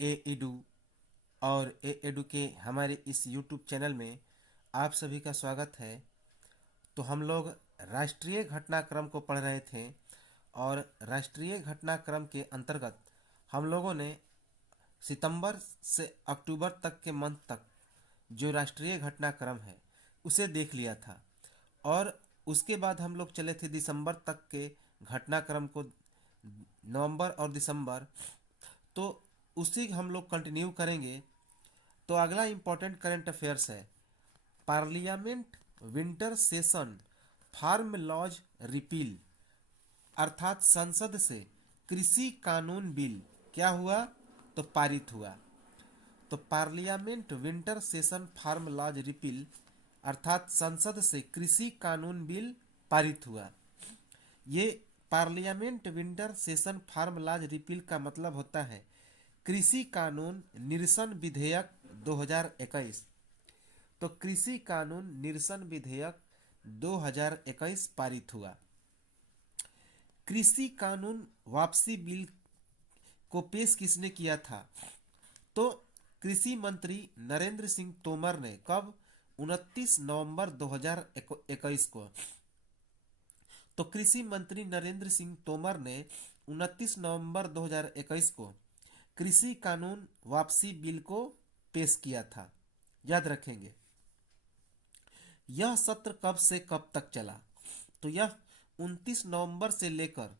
ए edu और ए edu के हमारे इस यूट्यूब चैनल में आप सभी का स्वागत है। तो हम लोग राष्ट्रीय घटनाक्रम को पढ़ रहे थे और राष्ट्रीय घटनाक्रम के अंतर्गत हम लोगों ने सितंबर से अक्टूबर तक के मंथ तक जो राष्ट्रीय घटनाक्रम है उसे देख लिया था और उसके बाद हम लोग चले थे दिसंबर तक के घटनाक्रम को, नवंबर और दिसंबर। तो उसी हम लोग कंटिन्यू करेंगे। तो अगला इम्पोर्टेंट करंट अफेयर्स है Parliament winter session farm laws repeal, अर्थात संसद से कृषि कानून बिल क्या हुआ, तो पारित हुआ। तो Parliament winter session farm laws repeal अर्थात संसद से कृषि कानून बिल पारित हुआ। ये Parliament winter session farm laws repeal का मतलब होता है कृषि कानून निरसन विधेयक 2021। तो कृषि कानून निरसन विधेयक 2021 पारित हुआ। कृषि कानून वापसी बिल को पेश किसने किया था, तो कृषि मंत्री नरेंद्र सिंह तोमर ने कब, 29 नवंबर 2021 को। तो कृषि मंत्री नरेंद्र सिंह तोमर ने 29 नवंबर 2021 को कृषि कानून वापसी बिल को पेश किया था। याद रखेंगे। यह सत्र कब से कब तक चला, तो यह 29 नवंबर से लेकर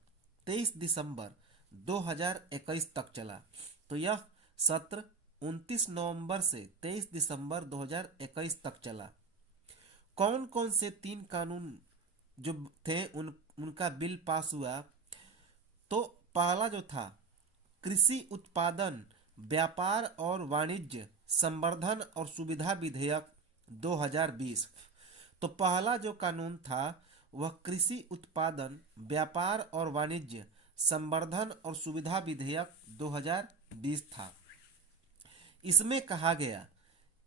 23 दिसंबर 2021 तक चला। तो यह सत्र 29 नवंबर से 23 दिसंबर 2021 तक चला। कौन कौन से 3 कानून जो थे उनका बिल पास हुआ, तो पहला जो था कृषि उत्पादन व्यापार और वाणिज्य संवर्धन और सुविधा विधेयक 2020। तो पहला जो कानून था वह कृषि उत्पादन व्यापार और वाणिज्य संवर्धन और सुविधा विधेयक 2020 था। इसमें कहा गया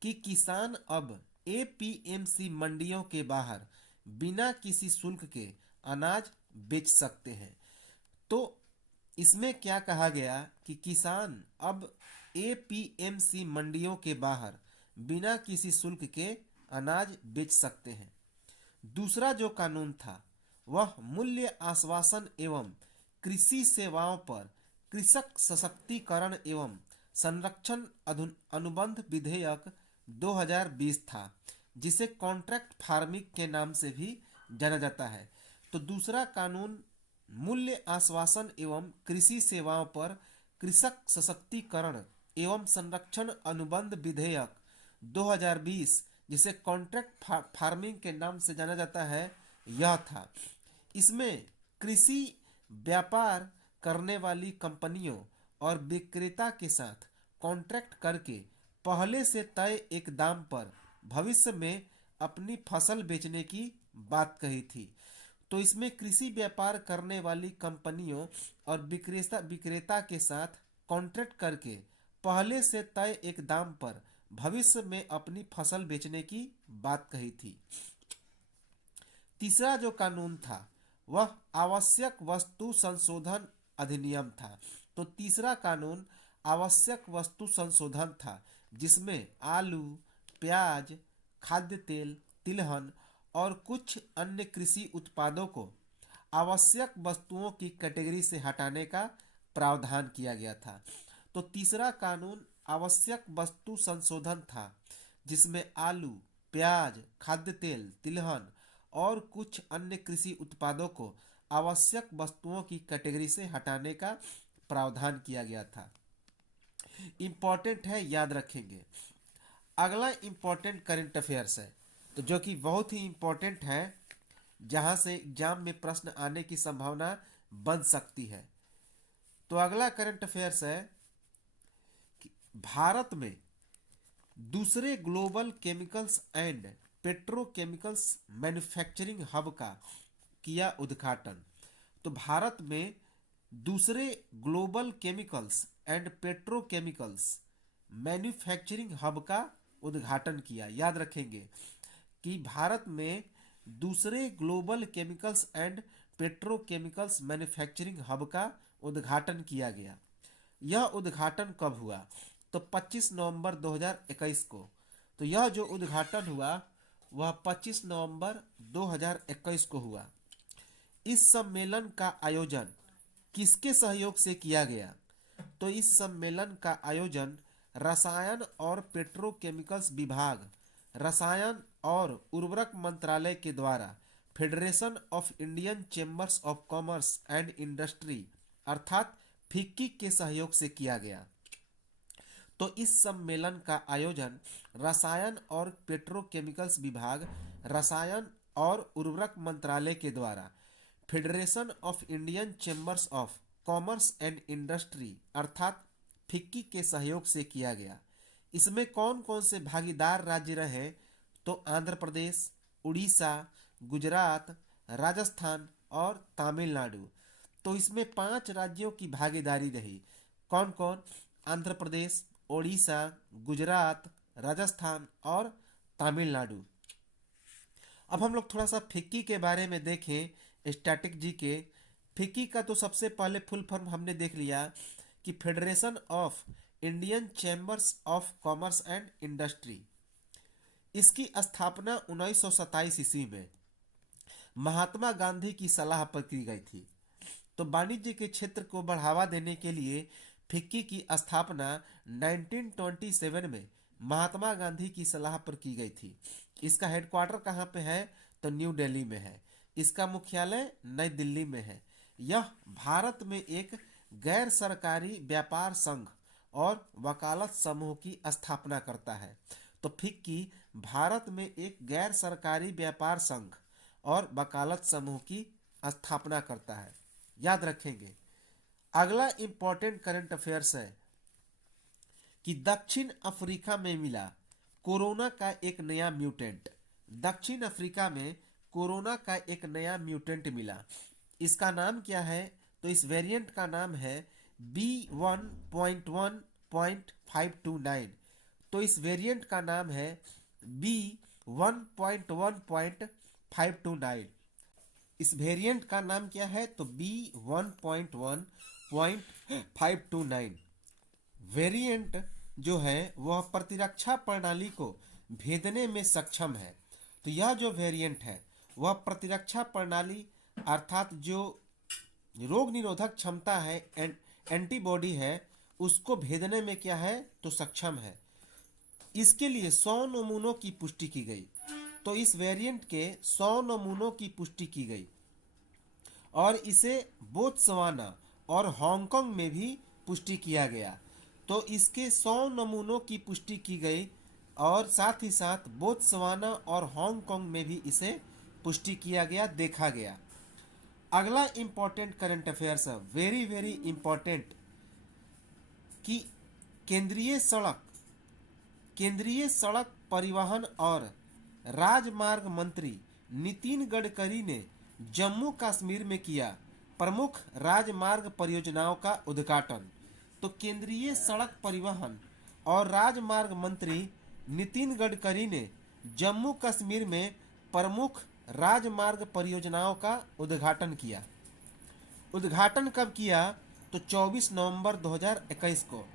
कि किसान अब एपीएमसी मंडियों के बाहर बिना किसी शुल्क के अनाज बेच सकते हैं। तो इसमें क्या कहा गया कि किसान अब एपीएमसी मंडियों के बाहर बिना किसी शुल्क के अनाज बेच सकते हैं। दूसरा जो कानून था वह मूल्य आश्वासन एवं कृषि सेवाओं पर कृषक सशक्तिकरण एवं संरक्षण अनुबंध विधेयक 2020 था, जिसे कॉन्ट्रैक्ट फार्मिंग के नाम से भी जाना जाता है। तो दूसरा कानून मूल्य आश्वासन एवं कृषि सेवाओं पर कृषक सशक्तिकरण एवं संरक्षण अनुबंध विधेयक 2020, जिसे कॉन्ट्रैक्ट फार्मिंग के नाम से जाना जाता है, यह था। इसमें कृषि व्यापार करने वाली कंपनियों और विक्रेता के साथ कॉन्ट्रैक्ट करके पहले से तय एक दाम पर भविष्य में अपनी फसल बेचने की बात कही थी। तो इसमें कृषि व्यापार करने वाली कंपनियों और विक्रेता के साथ कॉन्ट्रैक्ट करके पहले से तय एक दाम पर भविष्य में अपनी फसल बेचने की बात कही थी। तीसरा जो कानून था वह आवश्यक वस्तु संशोधन अधिनियम था। तो तीसरा कानून आवश्यक वस्तु संशोधन था, जिसमें आलू, प्याज, खाद्य तेल, तिलहन और कुछ अन्य कृषि उत्पादों को आवश्यक वस्तुओं की कैटेगरी से हटाने का प्रावधान किया गया था। तो तीसरा कानून आवश्यक वस्तु संशोधन था, जिसमें आलू, प्याज, खाद्य तेल, तिलहन और कुछ अन्य कृषि उत्पादों को आवश्यक वस्तुओं की कैटेगरी से हटाने का प्रावधान किया गया था। इंपॉर्टेंट है, याद रखेंगे। अगला इंपॉर्टेंट करंट अफेयर्स है, तो जो कि बहुत ही इंपॉर्टेंट है, जहां से एग्जाम में प्रश्न आने की संभावना बन सकती है। तो अगला करंट अफेयर्स है कि भारत में दूसरे global chemicals and petrochemicals manufacturing hub का किया उद्घाटन। तो भारत में दूसरे global chemicals and petrochemicals manufacturing hub का उद्घाटन किया। याद रखेंगे कि भारत में दूसरे global chemicals and petrochemicals manufacturing hub का उद्घाटन किया गया। यह उद्घाटन कब हुआ? तो 25 नवंबर 2021 को। तो यह जो उद्घाटन हुआ वह 25 नवंबर 2021 को हुआ। इस सम्मेलन का आयोजन किसके सहयोग से किया गया? तो इस सम्मेलन का आयोजन रसायन और पेट्रोकेमिकल्स विभाग, रसायन और उर्वरक मंत्रालय के द्वारा federation of Indian chambers of commerce and industry अर्थात फिक्की के सहयोग से किया गया। तो इस सम्मेलन का आयोजन रसायन और पेट्रोकेमिकल्स विभाग, रसायन और उर्वरक मंत्रालय के द्वारा federation of Indian chambers of commerce and industry अर्थात फिक्की के सहयोग से किया गया। इसमें कौन कौन से भागीदार राज्य रहे? तो आंध्र प्रदेश, उड़ीसा, गुजरात, राजस्थान और तमिलनाडु। तो इसमें 5 राज्यों की भागीदारी रही। कौन कौन? आंध्र प्रदेश, ओडिशा, गुजरात, राजस्थान और तमिलनाडु। अब हम लोग थोड़ा सा फिक्की के बारे में देखें, स्टैटिक जी के। फिक्की का तो सबसे पहले फुल फॉर्म हमने देख लिया कि federation of Indian chambers of commerce and industry. इसकी स्थापना 1927 ईस्वी में महात्मा गांधी की सलाह पर की गई थी। तो वाणिज्य के क्षेत्र को बढ़ावा देने के लिए फिक्की की स्थापना 1927 में महात्मा गांधी की सलाह पर की गई थी। इसका हेडक्वार्टर कहाँ पे है? तो न्यू दिल्ली में है। इसका मुख्यालय नई दिल्ली में है। यह भारत में एक गैर सरकारी व्यापार संघ और वकालत समूह की स्थापना करता है। तो फिक्की भारत में एक गैर सरकारी व्यापार संघ और वकालत समूह की स्थापना करता है। याद रखेंगे। अगला इंपॉर्टेंट करंट अफेयर्स है कि दक्षिण अफ्रीका में मिला कोरोना का एक नया म्यूटेंट। दक्षिण अफ्रीका में कोरोना का एक नया म्यूटेंट मिला। इसका नाम क्या है? तो इस वेरिएंट का नाम है B1.1.529। तो इस वेरिएंट का नाम है B1.1.529। इस वेरिएंट का नाम क्या है? तो B1.1.529। वेरिएंट जो है वह प्रतिरक्षा प्रणाली को भेदने में सक्षम है। तो यह जो वेरिएंट है वह प्रतिरक्षा प्रणाली अर्थात जो रोग निरोधक क्षमता है, एंटीबॉडी है, उसको भेदने में क्या है? तो सक्षम है। इसके लिए 100 नमूनों की पुष्टि की गई। तो इस वेरिएंट के 100 नमूनों की पुष्टि की गई और इसे बोत्सवाना और हांगकांग में भी पुष्टि किया गया। तो इसके 100 नमूनों की पुष्टि की गई और साथ ही साथ बोत्सवाना और हांगकांग में भी इसे पुष्टि किया गया, देखा गया। अगला इंपॉर्टेंट करंट अफेयर्स है, वेरी वेरी इंपॉर्टेंट, कि केंद्रीय सड़क परिवहन और राजमार्ग मंत्री नितिन गडकरी ने जम्मू कश्मीर में किया प्रमुख राजमार्ग परियोजनाओं का उद्घाटन। तो केंद्रीय सड़क परिवहन और राजमार्ग मंत्री नितिन गडकरी ने जम्मू कश्मीर में प्रमुख राजमार्ग परियोजनाओं का उद्घाटन किया। उद्घाटन कब किया? तो 24 नवंबर 2021 को।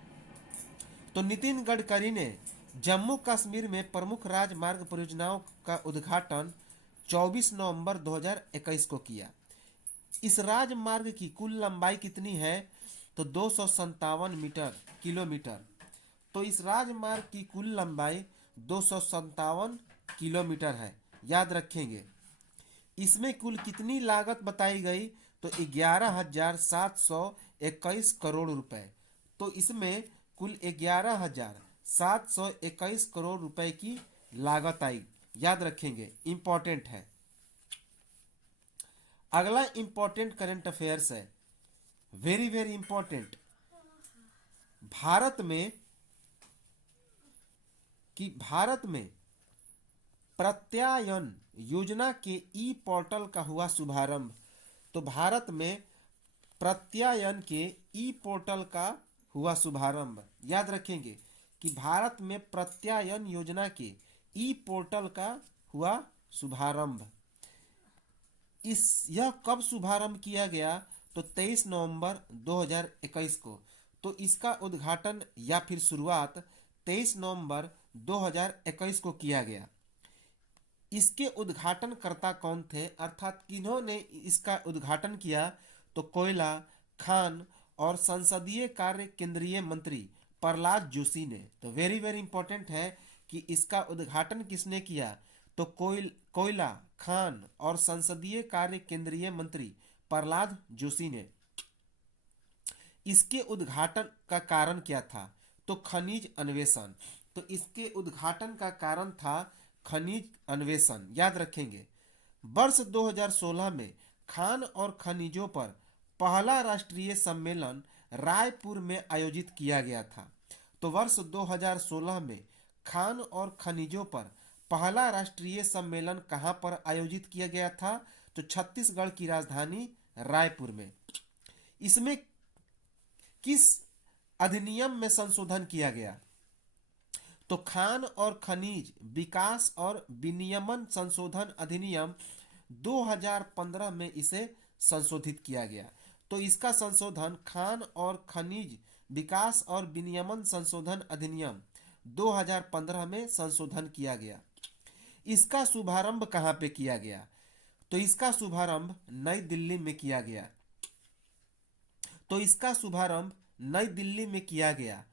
तो नितिन गडकरी ने जम्मू कश्मीर में प्रमुख राजमार्ग परियोजनाओं का उद्घाटन 24 नवंबर 2021 को किया। इस राजमार्ग की कुल लंबाई कितनी है? तो 257 किलोमीटर। तो इस राजमार्ग की कुल लंबाई 257 किलोमीटर है। याद रखेंगे। इसमें कुल कितनी लागत बताई गई? तो 11,721 करोड़ रुपए। तो इसमें कुल 11,721 करोड़ रुपए की लागत आई। याद रखेंगे, इंपॉर्टेंट है। अगला इंपॉर्टेंट करंट अफेयर्स है, वेरी वेरी इंपॉर्टेंट, भारत में प्रत्यायन योजना के ई पोर्टल का हुआ शुभारंभ। तो भारत में प्रत्यायन के ई पोर्टल का हुआ शुभारंभ। याद रखेंगे कि भारत में प्रत्यायन योजना के ई पोर्टल का हुआ शुभारंभ। यह कब शुभारंभ किया गया? तो 23 नवंबर 2021 को। तो इसका उद्घाटन या फिर शुरुआत 23 नवंबर 2021 को किया गया। इसके उद्घाटनकर्ता कौन थे, अर्थात किन्होंने इसका उद्घाटन किया? तो कोयला, खान और संसदीय कार्य केंद्रीय मंत्री प्रहलाद जोशी ने। तो वेरी वेरी इंपॉर्टेंट है कि इसका उद्घाटन किसने किया? तो कोयला, खान और संसदीय कार्य केंद्रीय मंत्री प्रहलाद जोशी ने। इसके उद्घाटन का कारण क्या था? तो खनिज अन्वेषण। तो इसके उद्घाटन का कारण था खनिज अन्वेषण, याद रखेंगे। वर्ष 2016 में खान और खनिजों पर पहला राष्ट्रीय सम्मेलन रायपुर में आयोजित किया गया था। तो वर्ष 2016 में खान और खनिजों पर पहला राष्ट्रीय सम्मेलन कहां पर आयोजित किया गया था? तो छत्तीसगढ़ की राजधानी रायपुर में। इसमें किस अधिनियम में संशोधन किया गया? तो खान और खनिज विकास और विनियमन संशोधन अधिनियम 2015 में इसे संशोधित किया गया। तो इसका संशोधन खान और खनिज विकास और विनियमन संशोधन अधिनियम 2015 में संशोधन किया गया। इसका शुभारंभ कहां पे किया गया? तो इसका शुभारंभ नई दिल्ली में किया गया। तो इसका शुभारंभ नई दिल्ली में किया गया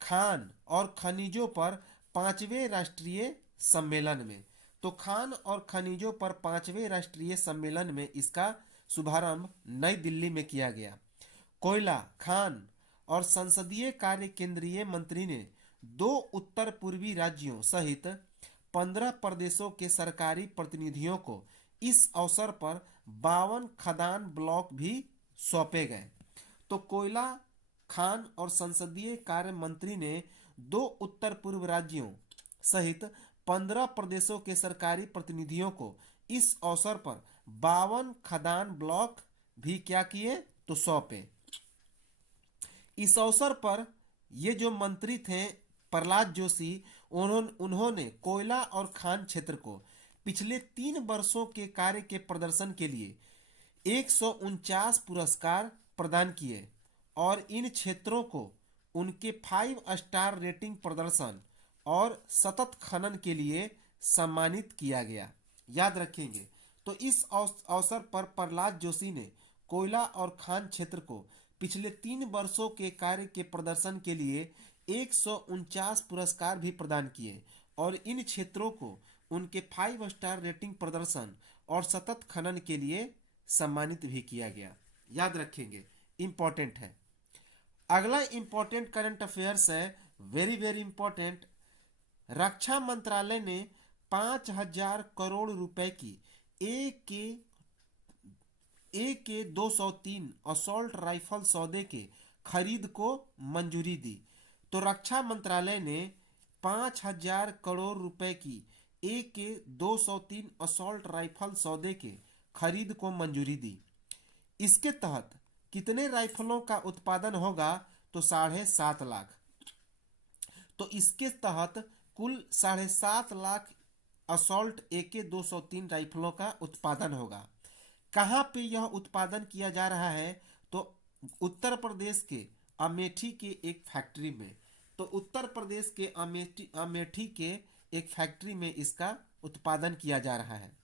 खान और खनिजों पर पांचवें राष्ट्रीय सम्मेलन में। तो खान और खनिजों पर पांचवें राष्ट्रीय सम्मेलन में इसका शुभारंभ नई दिल्ली में किया गया। कोयला, खान और संसदीय कार्य केंद्रीय मंत्री ने 2 उत्तर पूर्वी राज्यों सहित 15 प्रदेशों के सरकारी प्रतिनिधियों को इस अवसर पर 52 खदान ब्लॉक भी सौंपे गए। तो कोयला, खान और संसदीय कार्य मंत्री ने 2 उत्तर पूर्व राज्यों सहित 15 प्रदेशों के सरकारी प्रतिनिधियों को इस अवसर पर 52 खदान ब्लॉक भी क्या किए? तो सौंपे। इस अवसर पर ये जो मंत्री थे प्रहलाद जोशी, उन्होंने कोयला और खान क्षेत्र को पिछले 3 वर्षों के कार्य के प्रदर्शन के लिए 149 पुरस्कार प्रदान किए और इन क्षेत्रों को उनके 5 स्टार रेटिंग प्रदर्शन और सतत खनन के लिए सम्मानित किया गया, याद रखेंगे। तो इस अवसर पर प्रहलाद जोशी ने कोयला और खान क्षेत्र को पिछले 3 वर्षों के कार्य के प्रदर्शन के लिए 149 पुरस्कार भी प्रदान किए और इन क्षेत्रों को उनके 5 स्टार रेटिंग प्रदर्शन और सतत खनन के लिए सम्मानित भी किया गया, याद रखेंगे, इंपॉर्टेंट है। अगला इंपॉर्टेंट करंट अफेयर्स है, वेरी वेरी इंपॉर्टेंट। रक्षा मंत्रालय ने 5,000 करोड़ रुपए की AK-203 असॉल्ट राइफल सौदे के खरीद को मंजूरी दी। तो रक्षा मंत्रालय ने 5,000 करोड़ रुपए की AK-203 असॉल्ट राइफल सौदे के खरीद को मंजूरी दी। इसके तहत कितने राइफलों का उत्पादन होगा? तो 7.5 लाख। तो इसके तहत कुल 7.5 लाख असॉल्ट AK-203 राइफलों का उत्पादन होगा। कहां पे यह उत्पादन किया जा रहा है? तो उत्तर प्रदेश के अमेठी के एक फैक्ट्री में। तो उत्तर प्रदेश के अमेठी के एक फैक्ट्री में इसका उत्पादन किया जा रहा है।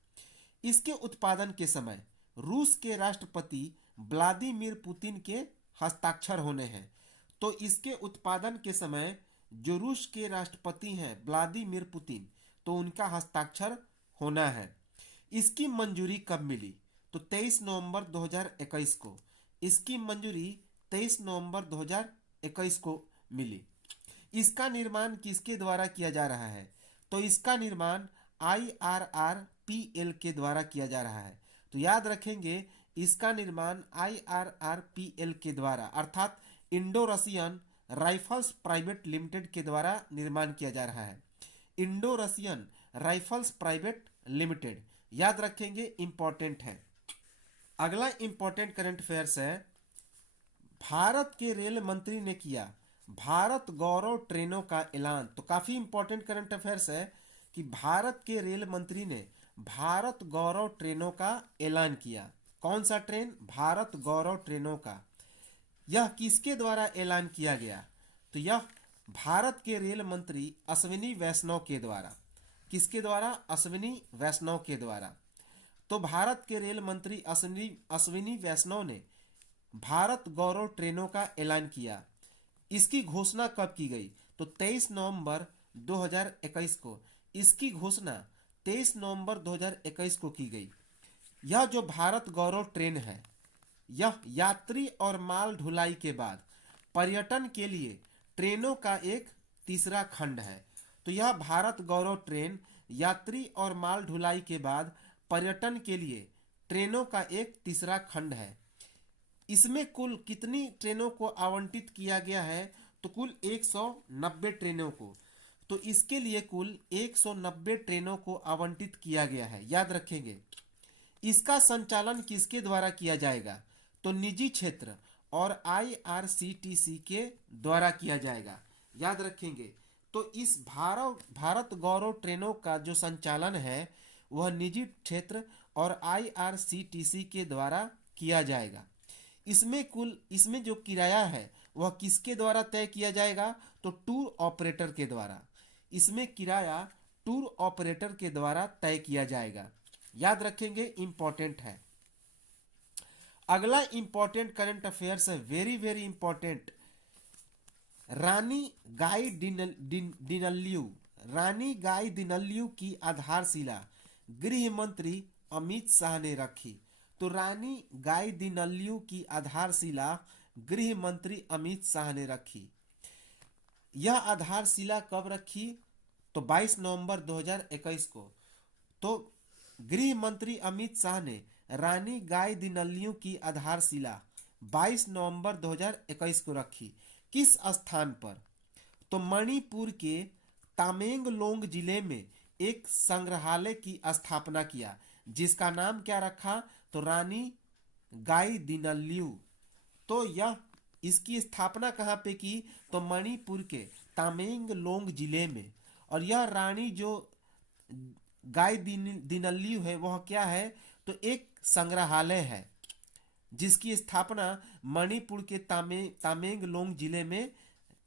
इसके उत्पादन के समय रूस के राष्ट्रपति व्लादिमीर पुतिन के हस्ताक्षर होने हैं। तो इसके उत्पादन के समय जो रूस के राष्ट्रपति हैं व्लादिमीर पुतिन, तो उनका हस्ताक्षर होना है। इसकी मंजूरी कब मिली? तो 23 नवंबर 2021 को। इसकी मंजूरी 23 नवंबर 2021 को मिली। इसका निर्माण किसके द्वारा किया जा रहा है? तो इसका निर्माण IRRPL के द्वारा किया जा रहा है। तो याद रखेंगे, इसका निर्माण IRRPL के द्वारा अर्थात Indo Russian rifles private limited के द्वारा निर्माण किया जा रहा है। Indo Russian rifles private limited, याद रखेंगे, इंपॉर्टेंट है। अगला इंपॉर्टेंट करंट अफेयर्स है, भारत के रेल मंत्री ने किया भारत गौरव ट्रेनों का ऐलान। तो काफी इंपॉर्टेंट करंट अफेयर्स है कि भारत के रेल मंत्री ने भारत गौरव ट्रेनों का ऐलान किया। कौन सा ट्रेन? भारत गौरव ट्रेनों का। यह किसके द्वारा ऐलान किया गया? तो यह भारत के रेल मंत्री अश्विनी वैष्णव के द्वारा। किसके द्वारा? अश्विनी वैष्णव के द्वारा। तो भारत के रेल मंत्री अश्विनी वैष्णव ने भारत गौरव ट्रेनों का ऐलान किया। इसकी घोषणा कब की गई? तो 23 नवंबर 2021 को। इसकी घोषणा 23 नवंबर 2021 को की गई। यह जो भारत गौरव ट्रेन है, यह यात्री और माल ढुलाई के बाद पर्यटन के लिए ट्रेनों का एक तीसरा खंड है। तो यह भारत गौरव ट्रेन यात्री और माल ढुलाई के बाद पर्यटन के लिए ट्रेनों का एक तीसरा खंड है। इसमें कुल कितनी ट्रेनों को आवंटित किया गया है? तो कुल 190 ट्रेनों को। तो इसके लिए कुल 190 ट्रेनों को आवंटित किया गया है, याद रखेंगे। इसका संचालन किसके द्वारा किया जाएगा? तो निजी क्षेत्र और आईआरसीटीसी के द्वारा किया जाएगा, याद रखेंगे। तो इस भारत गौरव ट्रेनों का जो संचालन है वह निजी क्षेत्र और आईआरसीटीसी के द्वारा किया जाएगा। इसमें जो किराया है वह किसके द्वारा तय किया जाएगा? तो टूर ऑपरेटर के द्वारा। इसमें किराया टूर ऑपरेटर के द्वारा तय किया जाएगा, याद रखेंगे, इंपॉर्टेंट है। अगला इंपॉर्टेंट करंट अफेयर्स है, वेरी वेरी इंपॉर्टेंट। रानी गाई दिनल्यू की आधारशिला गृह मंत्री अमित शाह ने रखी। तो रानी गाई दिनल्यू की आधारशिला गृह मंत्री अमित शाह ने रखी। यह आधारशिला कब रखी? तो 22 नवंबर 2021 को। तो गृह मंत्री अमित शाह ने रानी गाई दिनल्यू की आधारशिला 22 नवंबर 2021 को रखी। किस स्थान पर? तो मणिपुर के तामेंगलोंग जिले में एक संग्रहालय की स्थापना किया, जिसका नाम क्या रखा? तो रानी गाई दिनल्यू। तो यह इसकी स्थापना कहाँ पे की? तो मणिपुर के तामेंगलोंग जिले में। और यह रानी जो गाई दिनल्यू है वह क्या है? तो एक संग्रहालय है जिसकी स्थापना मणिपुर के तामेंगलोंग जिले में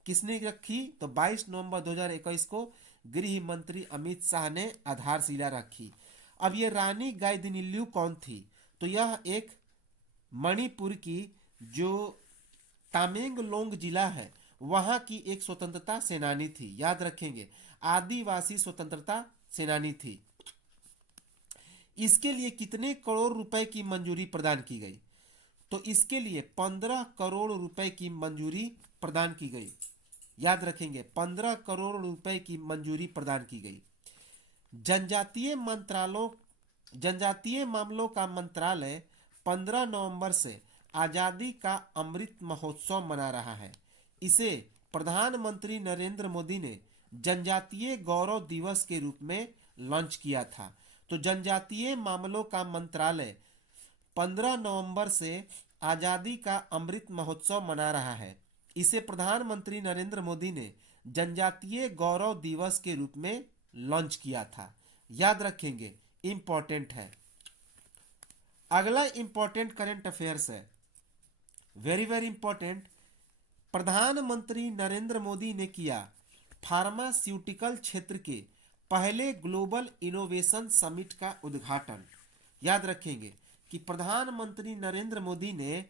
किसने रखी? तो 22 नवंबर 2021 को गृह मंत्री अमित शाह ने आधारशिला रखी। अब ये रानी गाई दिनल्यू कौन थी? तो यह एक मणिपुर की जो तामेंगलोंग जिला है वहां की एक स्वतंत्रता सेनानी थी, याद रखेंगे, आदिवासी स्वतंत्रता सेनानी थी। इसके लिए कितने करोड़ रुपए की मंजूरी प्रदान की गई? तो इसके लिए 15 करोड़ रुपए की मंजूरी प्रदान की गई, याद रखेंगे, 15 करोड़ रुपए की मंजूरी प्रदान की गई। जनजातीय मामलों का मंत्रालय 15 नवंबर से आजादी का अमृत महोत्सव मना रहा है। इसे प्रधानमंत्री नरेंद्र मोदी ने जनजातीय गौरव दिवस के रूप में लॉन्च किया था। तो जनजातीय मामलों का मंत्रालय 15 नवंबर से आजादी का अमृत महोत्सव मना रहा है। इसे प्रधानमंत्री नरेंद्र मोदी ने जनजातीय गौरव दिवस के रूप में लॉन्च किया था, याद रखेंगे, इंपॉर्टेंट है। अगला इंपॉर्टेंट करंट अफेयर्स है, वेरी वेरी इंपॉर्टेंट। प्रधानमंत्री नरेंद्र मोदी ने किया फार्मास्यूटिकल क्षेत्र के पहले ग्लोबल इनोवेशन समिट का उद्घाटन। याद रखेंगे कि प्रधानमंत्री नरेंद्र मोदी ने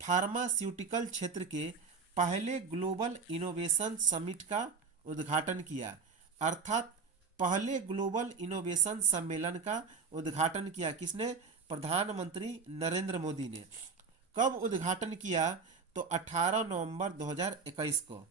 फार्मास्यूटिकल क्षेत्र के पहले ग्लोबल इनोवेशन समिट का उद्घाटन किया, अर्थात पहले ग्लोबल इनोवेशन सम्मेलन का उद्घाटन किया। किसने? प्रधानमंत्री नरेंद्र मोदी ने। कब उद्घाटन किया? तो 18 नवंबर 2021 को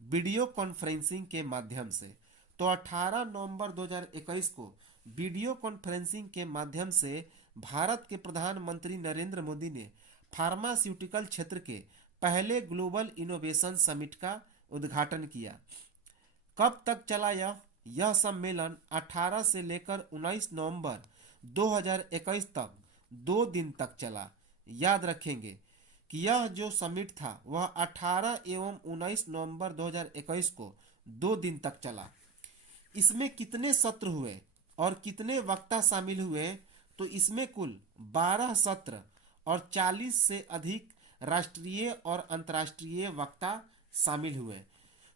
वीडियो कॉन्फ्रेंसिंग के माध्यम से। तो 18 नवंबर 2021 को वीडियो कॉन्फ्रेंसिंग के माध्यम से भारत के प्रधानमंत्री नरेंद्र मोदी ने फार्मास्यूटिकल क्षेत्र के पहले ग्लोबल इनोवेशन समिट का उद्घाटन किया। कब तक चला यह सम्मेलन? 18 से लेकर 19 नवंबर 2021 तक 2 दिन तक चला। याद रखेंगे कि यह जो समिट था वह 18 एवं 19 नवंबर 2021 को 2 दिन तक चला। इसमें कितने सत्र हुए और कितने वक्ता शामिल हुए? तो इसमें कुल 12 सत्र और 40 से अधिक राष्ट्रीय और अंतर्राष्ट्रीय वक्ता शामिल हुए।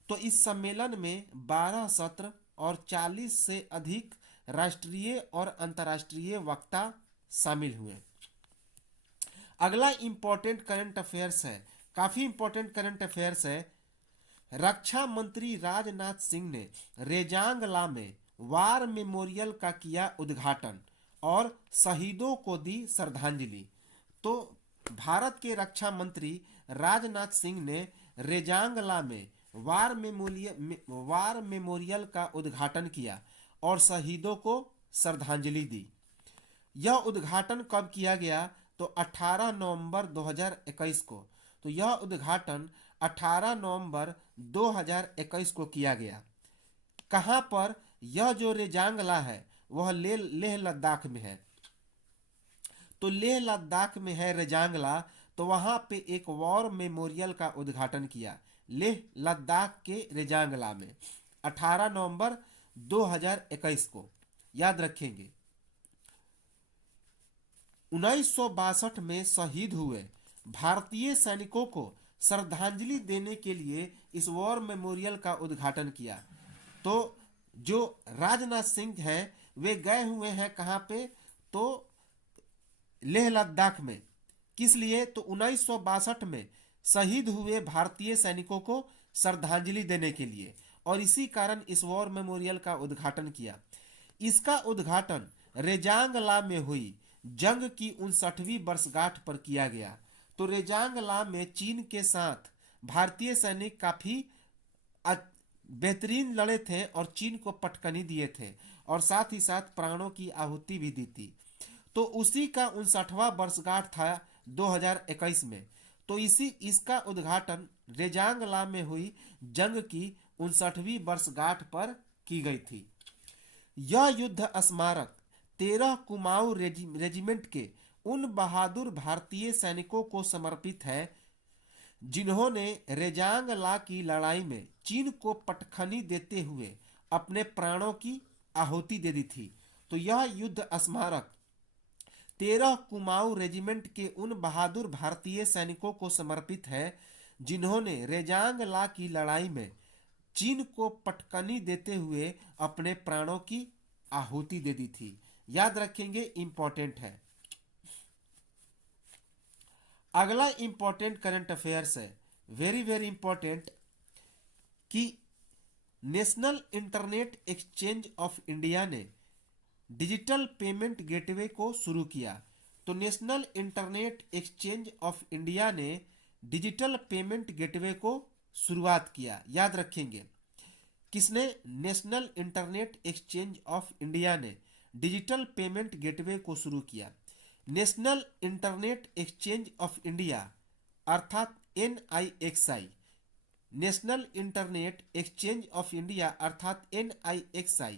तो इस सम्मेलन में 12 सत्र और 40 से अधिक राष्ट्रीय और अंतर्राष्ट्रीय वक्ता शामिल हुए। अगला इंपॉर्टेंट करंट अफेयर्स है, काफी इंपॉर्टेंट करंट अफेयर्स है। रक्षा मंत्री राजनाथ सिंह ने रेजांगला में वार मेमोरियल का किया उद्घाटन और शहीदों को दी श्रद्धांजलि। तो भारत के रक्षा मंत्री राजनाथ सिंह ने रेजांगला में वार मेमोरियल का उद्घाटन किया और शहीदों को श्रद्धांजलि दी। यह उद्घाटन कब किया गया? तो 18 नवंबर 2021 को। तो यह उद्घाटन 18 नवंबर 2021 को किया गया। कहां पर? यह जो रेजांगला है वह लेह लद्दाख में है। तो लेह लद्दाख में है रेजांगला, तो वहां पे एक वॉर मेमोरियल का उद्घाटन किया लेह लद्दाख के रेजांगला में 18 नवंबर 2021 को, याद रखेंगे। 1962 में शहीद हुए भारतीय सैनिकों को श्रद्धांजलि देने के लिए इस वॉर मेमोरियल का उद्घाटन किया। तो जो राजनाथ सिंह हैं वे गए हुए हैं कहां पे? तो लेह लद्दाख में। किस लिए? तो 1962 में शहीद हुए भारतीय सैनिकों को श्रद्धांजलि देने के लिए, और इसी कारण इस वॉर मेमोरियल का उद्घाटन किया। इसका उद्घाटन रेजांगला में हुई जंग की 59वीं वर्षगांठ पर किया गया। तो रेजांगला में चीन के साथ भारतीय सैनिक काफी बेहतरीन लड़े थे और चीन को पटकनी दिए थे और साथ ही साथ प्राणों की आहुति भी दी थी। तो उसी का 59वां वर्षगांठ था 2021 में। तो इसका उद्घाटन रेजांगला में हुई जंग की 59वीं वर्षगांठ पर की गई थी। यह युद्ध स्मारक 13 कुमाऊं रेजिमेंट के उन बहादुर भारतीय सैनिकों को समर्पित है जिन्होंने रेजांगला की लड़ाई में चीन को पटखनी देते हुए अपने प्राणों की आहुति दे दी थी। तो यह युद्ध स्मारक 13 कुमाऊं रेजिमेंट के उन बहादुर भारतीय सैनिकों को समर्पित है जिन्होंने रेजांगला की लड़ाई में चीन को पटकनी देते हुए अपने प्राणों की आहुति दे दी थी। याद रखेंगे, इंपॉर्टेंट है। अगला इंपॉर्टेंट करंट अफेयर्स है, वेरी वेरी इंपॉर्टेंट, कि national internet exchange of India ने डिजिटल पेमेंट गेटवे को शुरू किया। तो national internet exchange of India ने डिजिटल पेमेंट गेटवे को शुरुआत किया। याद रखेंगे, किसने? National internet exchange of India ने डिजिटल पेमेंट गेटवे को शुरू किया। National internet exchange of India अर्थात NIXI, national internet exchange of India अर्थात NIXI,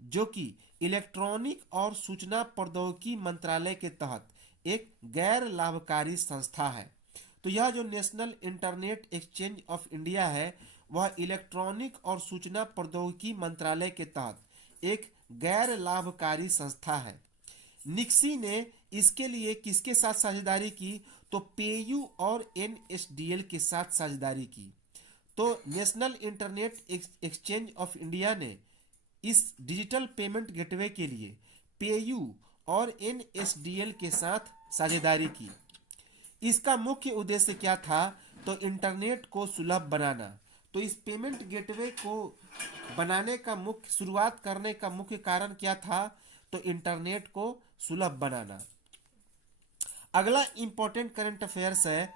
जो कि इलेक्ट्रॉनिक और सूचना प्रौद्योगिकी मंत्रालय के तहत एक गैर लाभकारी संस्था है। तो यह जो national internet exchange of India है वह इलेक्ट्रॉनिक और सूचना प्रौद्योगिकी मंत्रालय के तहत एक गैर लाभकारी संस्था है। निक्सी ने इसके लिए किसके साथ साझेदारी की? तो पेयू और NSDL के साथ साझेदारी की। तो national internet exchange of India ने इस डिजिटल पेमेंट गेटवे के लिए पेयू और NSDL के साथ साझेदारी की। इसका मुख्य उद्देश्य क्या था? तो इंटरनेट को सुलभ बनाना। तो इस पेमेंट गेटवे को बनाने का शुरुआत करने का मुख्य कारण क्या था? तो इंटरनेट को सुलभ बनाना। अगला इंपॉर्टेंट करंट अफेयर्स है,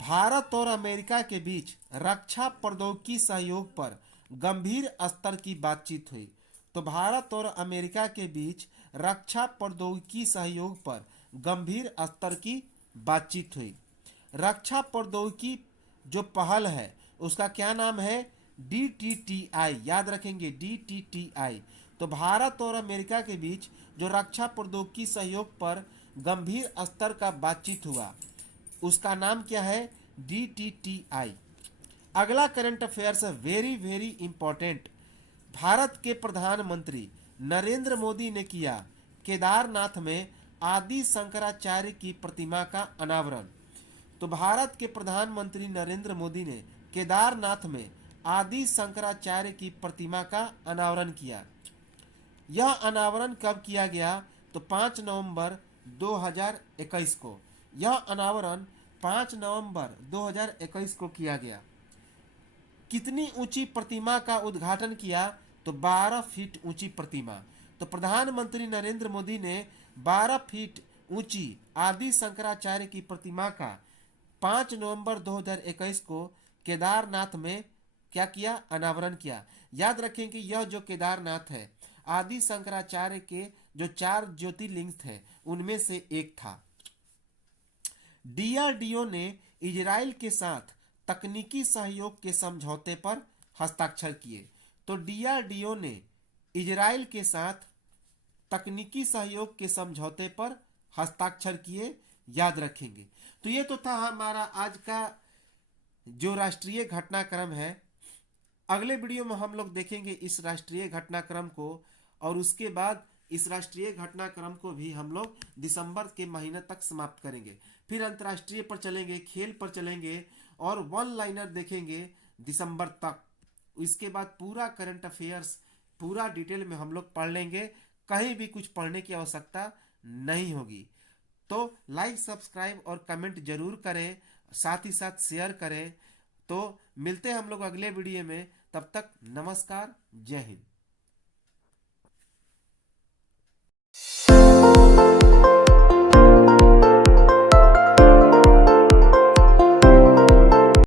भारत और अमेरिका के बीच रक्षा प्रौद्योगिकी सहयोग पर गंभीर स्तर की बातचीत हुई। तो भारत और अमेरिका के बीच रक्षा प्रौद्योगिकी सहयोग पर गंभीर स्तर की बातचीत हुई। रक्षा प्रौद्योगिकी जो पहल है उसका क्या नाम है? DTTI। याद रखेंगे, DTTI। तो भारत और अमेरिका के बीच जो रक्षा प्रौद्योगिकी सहयोग पर गंभीर स्तर का बातचीत हुआ उसका नाम क्या है? DTTI। अगला करंट अफेयर्स है, वेरी वेरी इंपॉर्टेंट, भारत के प्रधानमंत्री नरेंद्र मोदी ने किया केदारनाथ में आदि शंकराचार्य की प्रतिमा का अनावरण। तो भारत के प्रधानमंत्री नरेंद्र मोदी ने केदारनाथ में आदि शंकराचार्य की प्रतिमा का अनावरण किया। यह अनावरण कब किया गया? तो 5 नवंबर 2021 को। यह अनावरण 5 नवंबर 2021 को किया गया। कितनी ऊंची प्रतिमा का उद्घाटन किया? तो 12 फीट ऊंची प्रतिमा। तो प्रधानमंत्री नरेंद्र मोदी ने 12 फीट ऊंची आदि शंकराचार्य की प्रतिमा का 5 नवंबर 2021 को केदारनाथ में क्या किया? अनावरण किया। याद रखें कि यह जो केदारनाथ है आदि शंकराचार्य के जो 4 ज्योतिर्लिंग थे उनमें से एक था। डीआरडीओ ने इजराइल के साथ तकनीकी सहयोग के समझौते पर हस्ताक्षर किए। तो डीआरडीओ ने इजराइल के साथ तकनीकी सहयोग के समझौते पर हस्ताक्षर किए, याद रखेंगे। तो ये तो था हमारा आज का जो राष्ट्रीय घटनाक्रम है। अगले वीडियो में हम लोग देखेंगे इस राष्ट्रीय घटनाक्रम को, और उसके बाद इस राष्ट्रीय घटनाक्रम को भी हम लोग दिसंबर के महीने तक समाप्त करेंगे। फिर अंतर्राष्ट्रीय पर चलेंगे, खेल पर चलेंगे और वन लाइनर देखेंगे दिसंबर तक। इसके बाद पूरा करंट अफेयर्स पूरा डिटेल में हम लोग पढ़ लेंगे, कहीं भी कुछ पढ़ने की आवश्यकता नहीं होगी। तो लाइक, सब्सक्राइब और कमेंट जरूर करें, साथ ही साथ शेयर करें। तो मिलते हैं हम लोग अगले वीडियो में, तब तक नमस्कार, जय हिंद।